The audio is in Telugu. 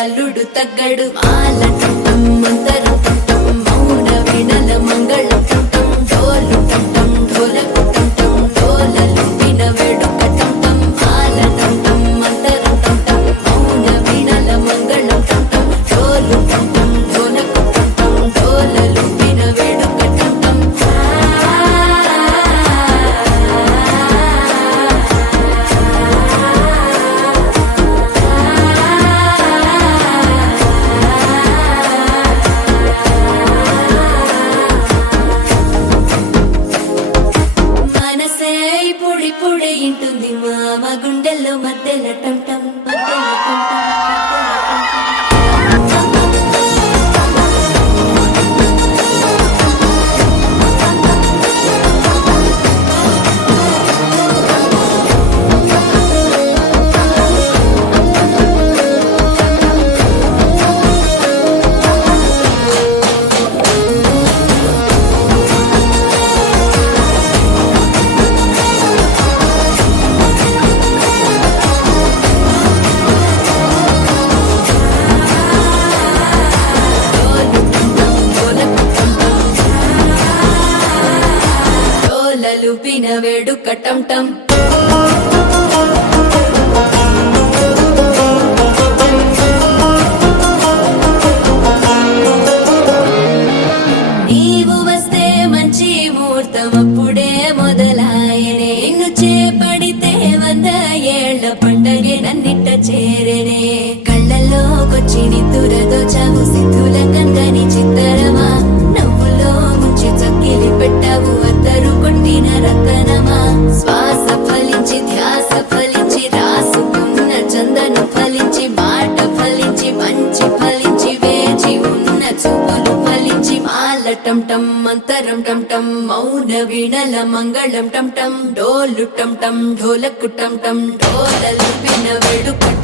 అల్లుడు తగ్గడు మాలటం మంతరం టం మౌన వినల మంగళం టం డోలు టం ఢోలకు టం డోలలు విన వేడుక టం మాలటం మంతరం టం మౌన వినల మంగళం టం డోలు టం ఢోలకు టం డోలలు విన వేడుక టం ఇప్పుడే ఇంటుంది మామ గుండెల్లో మధ్యలో టం టం లూపిన వేడుక టం టం నీవు వస్తే మంచి ముహూర్తం అప్పుడే మొదలాయనే నిన్ను చేపడితే 100 ఏళ్ల పండగే నన్నిట్ట చేరనే కళ్ళల్లోకొచ్చి నిద్దురదోచావు సిద్ధుల కందని చిత్తరమా నవ్వులో ముంచి చక్కిలి పెట్టావు అద్దరు కొట్టిన రతనమా శ్వాస ఫలించి ధ్యాస ఫలించి రాసుకున్న చందను ఫలించి మాట ఫలించి మంచి ఫలించి వేచి ఉన్న చూపులు ఫలించి మాలటం టం మంతరం టం టం మౌన వీణల మంగళం టం టం డోలు టం టం ఢోలకు టం టం డోలలు విన వేడుక